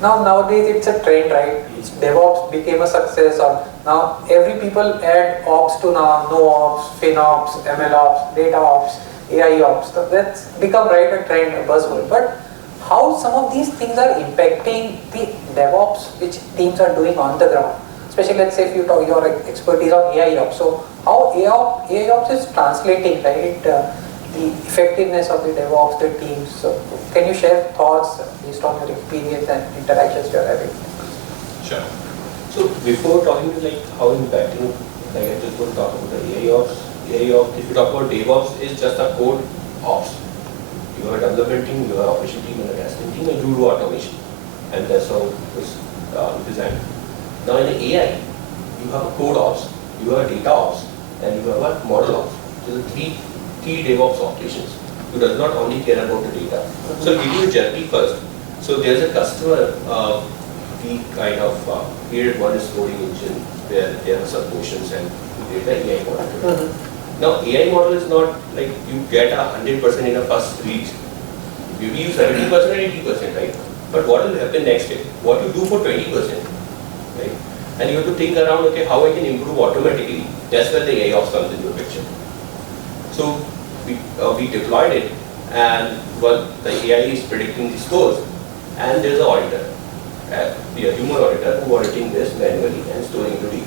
Now nowadays it's a trend, right? DevOps became a success, or now every people add ops to now, no ops, FinOps, MLOps, DataOps, AIOps. So that's become right a trend, a buzzword. But how some of these things are impacting the DevOps which teams are doing on the ground? Especially let's say if you talk your expertise on AIOps. So how AIOps is translating, right? The effectiveness of the DevOps, the teams. So can you share thoughts based on your experience and interactions you're having? Sure. So before talking to like how impacting, like I just want to talk about the AIOps. AIOps, if you talk about DevOps, is just a code ops. You have a development team, you have an operation team, and a testing team, and you do automation. And that's how it's designed. Now in the AI, you have a code ops, you have a data ops, and you have a model ops. So the three DevOps operations. Who does not only care about the data. So I'll give you a journey first. So there's a customer, we kind of created one storing engine where there are some motions and we create the AI model. Now AI model is not like you get 100% in a first read. You use 70% or 80%, right? But what will happen next day? What you do for 20%, right? And you have to think around, okay, how I can improve automatically. That's where the AIOps comes into the picture. So we deployed it, and the AI is predicting the scores, and there's an auditor, a human auditor who auditing this manually and storing the data.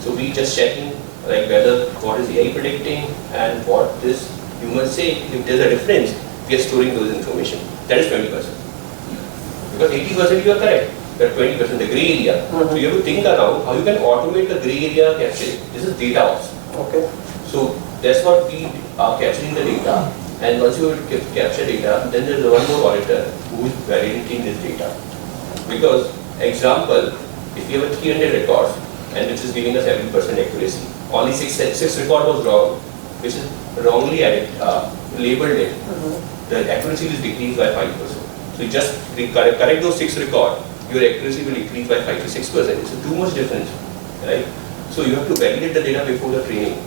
So we just checking like whether what is AI predicting and what this human say. If there's a difference, we are storing those information. That is 20%. Because 80% you are correct. That 20% the gray area. So you have to think around how you can automate the gray area capture. This is data ops. Okay. So that's what we are capturing the data, and once you capture data, then there's one more auditor who is validating this data. Because, example, if you have a 300 records and which is giving us 70% accuracy, only six record was wrong, which is wrongly labeled it, the accuracy will decrease by 5%. So you just correct those 6 records, your accuracy will increase by 5 to 6%. It's too much difference, right? So you have to validate the data before the training.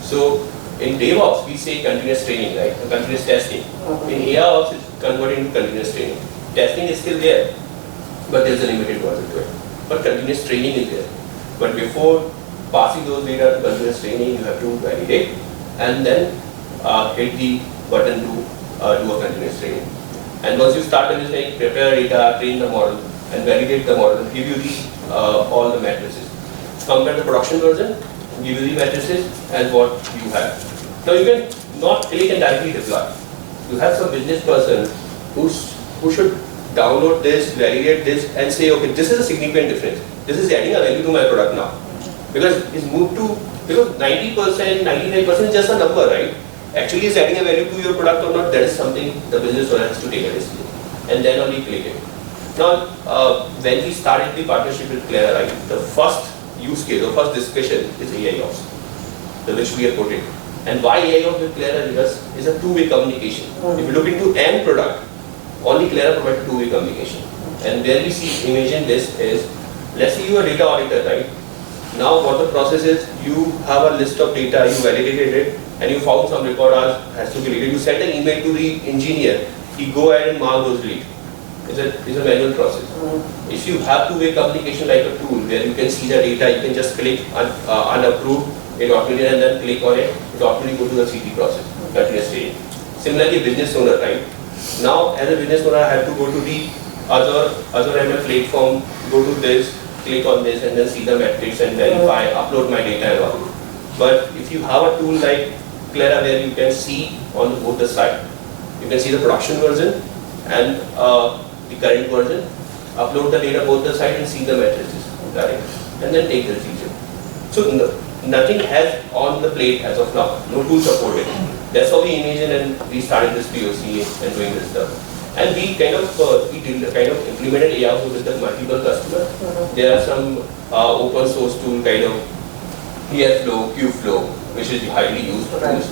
So in DevOps, we say continuous training, right? Continuous testing. In AIOps, it's converted into continuous training. Testing is still there, but there's a limited version to it. But continuous training is there. But before passing those data to continuous training, you have to validate and then hit the button to do a continuous training. And once you start understanding, prepare data, train the model, and validate the model, give you the all the matrices. Compare the production version, give you the matrices and what you have. Now you can not click and directly deploy. You have some business person who should download this, validate this, and say, okay, this is a significant difference. This is adding a value to my product now. Because it's moved to, because 90%, 99% is just a number, right? Actually is adding a value to your product or not, that is something the business owner has to take a decision. And then only click it. Now, when we started the partnership with Clara, right, the first use case or first discussion is AIOps, which we have put in. And why AIOps with Clara is a two-way communication. If you look into end product, only Clara provides a two-way communication. And where we see, imagine this is, let's say you are a data auditor, right? Now what the process is, you have a list of data, you validated it, and you found some record has to be deleted. You send an email to the engineer, he go ahead and mark those deleted. It's a manual process. If you have two-way communication like a tool where you can see the data, you can just click unapproved, it automatically, and then click on it, it automatically go to the CT process, continuous training. Similarly, business owner, right? Now, as a business owner, I have to go to the other ML platform, go to this, click on this, and then see the metrics and verify, upload my data and all. But if you have a tool like Clara where you can see on both the side, you can see the production version and the current version, upload the data both the side and see the matrices, right? And then take the decision. So nothing has on the plate as of now, no tool supported. That's how we imagine and we started this POC and doing this stuff. And we kind of implemented AIOps with the multiple customers. There are some open source tool kind of Airflow, Kubeflow, which is highly used for tools.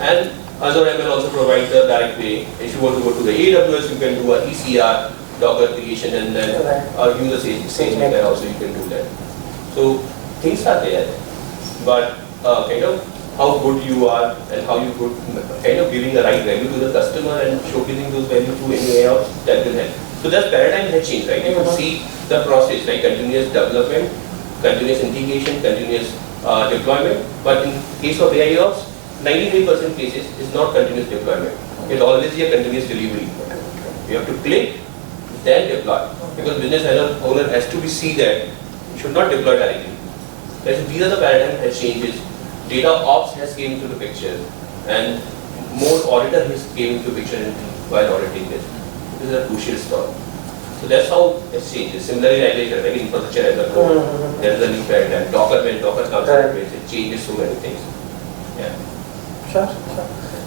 And Azure ML also provides the direct way. If you want to go to the AWS, you can do a ECR, Docker creation, and then use the SageMaker also, you can do that. So things are there, but kind of how good you are and how you could kind of giving the right value to the customer and showcasing those values through any AIOps that will help. So that paradigm has changed, right? You could see the process like continuous development, continuous integration, continuous deployment. But in case of AIOps, 93% cases is not continuous deployment. It's always a continuous delivery. You have to click, then deploy. Because business owner has to see that you should not deploy directly. So these are the paradigm has changes. Data ops has came into the picture, and more auditor has came into the picture while auditing this. This is a crucial step. So that's how it changes. Similarly, like infrastructure as a code, there is a new paradigm. Docker, when Docker comes into place, it changes so many things. Yeah. Sure.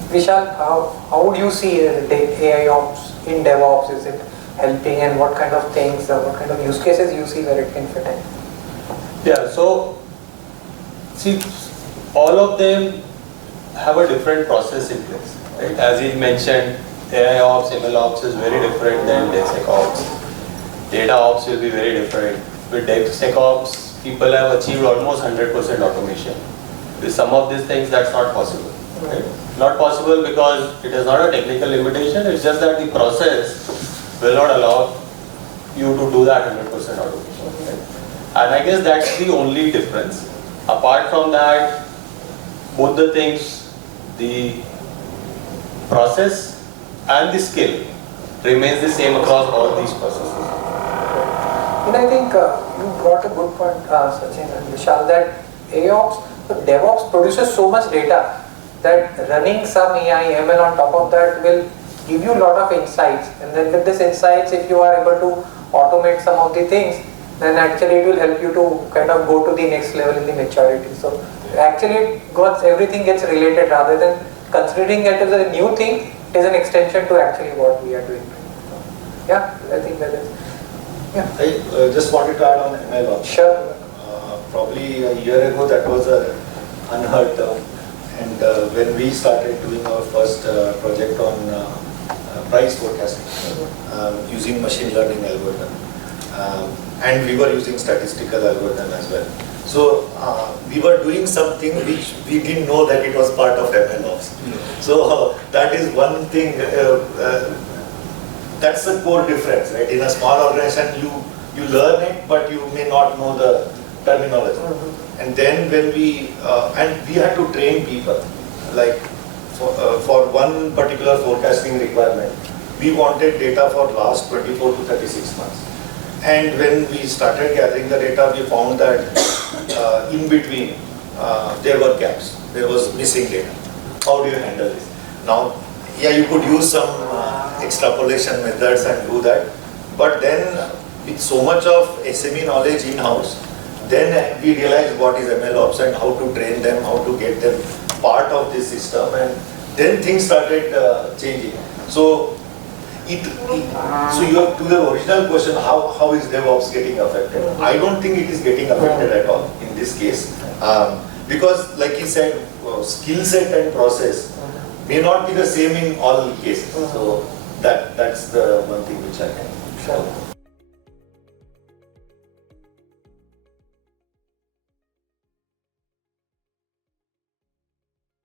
Vishal, how would you see AIOps in DevOps? Is it helping, and what kind of things, what kind of use cases you see where it can fit in? Yeah, so see, all of them have a different process in place. Right? As he mentioned, AIOps, MLOps is very different than DevSecOps. DataOps will be very different. With DevSecOps, people have achieved almost 100% automation. With some of these things, that's not possible. Right? Not possible because it is not a technical limitation, it's just that the process will not allow you to do that 100% automation. Right? And I guess that's the only difference. Apart from that, both the things, the process and the skill remains the same across all these processes. And I think you brought a good point, Sachin and Vishal, that AIOps, DevOps produces so much data that running some AI, ML on top of that will give you a lot of insights. And then with these insights, if you are able to automate some of the things, then actually it will help you to kind of go to the next level in the maturity. So actually everything gets related rather than considering it as a new thing, it is an extension to actually what we are doing. Yeah, I think that is. Yeah. I just wanted to add on MLOps. Sure. Probably a year ago that was an unheard term. And when we started doing our first project on price forecasting using machine learning algorithm, and we were using statistical algorithm as well. So we were doing something which we didn't know that it was part of MLOps. So that is one thing. That's the core difference, right? In a small organization, you learn it, but you may not know the terminology. And then when we had to train people, like for one particular forecasting requirement, we wanted data for last 24 to 36 months. And when we started gathering the data, we found that in between there were gaps. There was missing data. How do you handle this? Now, yeah, you could use some extrapolation methods and do that. But then with so much of SME knowledge in-house, then we realized what is MLOps and how to train them, how to get them part of this system, and then things started changing. So, to your original question, how is DevOps getting affected? I don't think it is getting affected at all in this case, because, like he said, skill set and process may not be the same in all cases. So that's the one thing which I can. Sure.